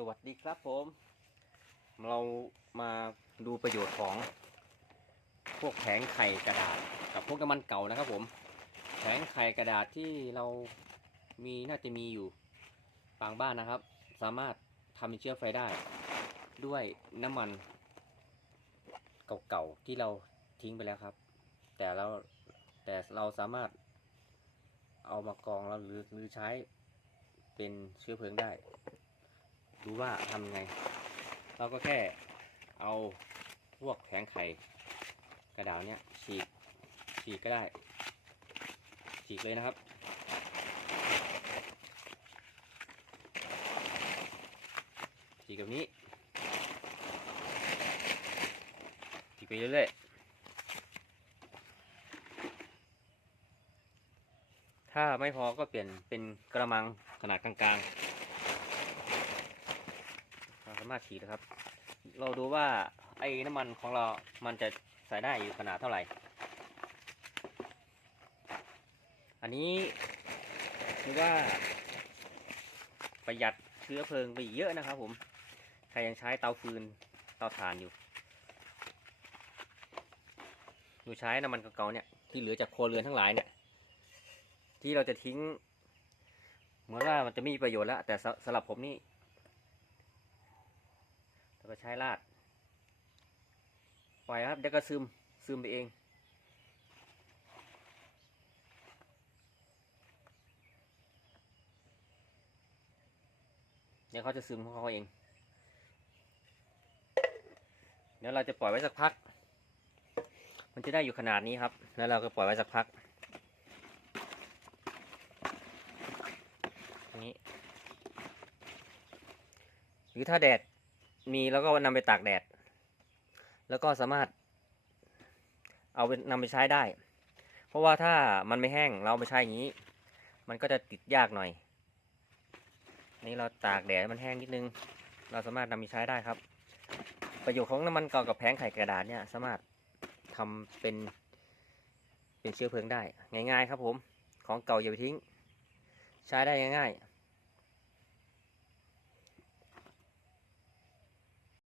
สวัสดีครับผม เรามาดูประโยชน์ของ พวกแผงไข่กระดาษกับพวกน้ำมันเก่านะครับผม แผงไข่กระดาษที่เรามีน่าจะมีอยู่บางบ้านนะครับ สามารถทำเป็นเชื้อไฟได้ ด้วยน้ำมัน เก่าๆที่เราทิ้งไปแล้วครับ แต่เราแต่เราสามารถเอามากองแล้วหรือหรือใช้เป็นเชื้อเพลิงได้ รู้ว่าทำไง เราก็แค่เอาพวกแผงไข่กระดาษเนี้ยฉีกฉีกก็ได้ ฉีกเลยนะครับฉีกแบบนี้ฉีกไปเรื่อยๆถ้าไม่พอก็เปลี่ยนเป็นกระมังขนาดกลางๆ สามารถฉีดนะครับ เราดูว่าไอ้น้ำมันของเรา มันจะใส่ได้อยู่ขนาดเท่าไหร่ อันนี้ถือว่า ประหยัดเชื้อเพลิงไปเยอะนะครับ ผม ใครยังใช้เตาฟืนเตาถ่านอยู่อยู่ใช้น้ำมันเก่าๆเนี่ยที่เหลือจากครัวเรือนทั้งหลายเนี่ย ที่เราจะทิ้ง เหมือนว่ามันจะไมมีประโยชน์แล้ว แต่สำหรับผมนี่ แล้วก็ใช้ราด ปล่อยครับเดี๋ยวก็ซึมซึมไปเองเดี๋ยวเขาจะซึมของเขาเอง เดี๋ยวเราจะปล่อยไว้สักพัก มันจะได้อยู่ขนาดนี้ครับ แล้วเราก็ปล่อยไว้สักพักอย่างนี้ หรือถ้าแดด มีแล้วก็นำไปตากแดด แล้วก็สามารถ เอาไปนำไปใช้ได้ เพราะว่าถ้ามันไม่แห้งเราไปใช้อย่างนี้ มันก็จะติดยากหน่อยนี่เราตากแดดมันแห้งนิดนึง เราสามารถนำไปใช้ได้ครับ ประโยชน์ของน้ำมันเก่ากับแผงไข่กระดาษเนี่ยสามารถทำเป็น เป็นเชื้อเพลิงได้ ง่ายๆครับผม ของเก่าอย่าไปทิ้ง ใช้ได้ง่ายๆ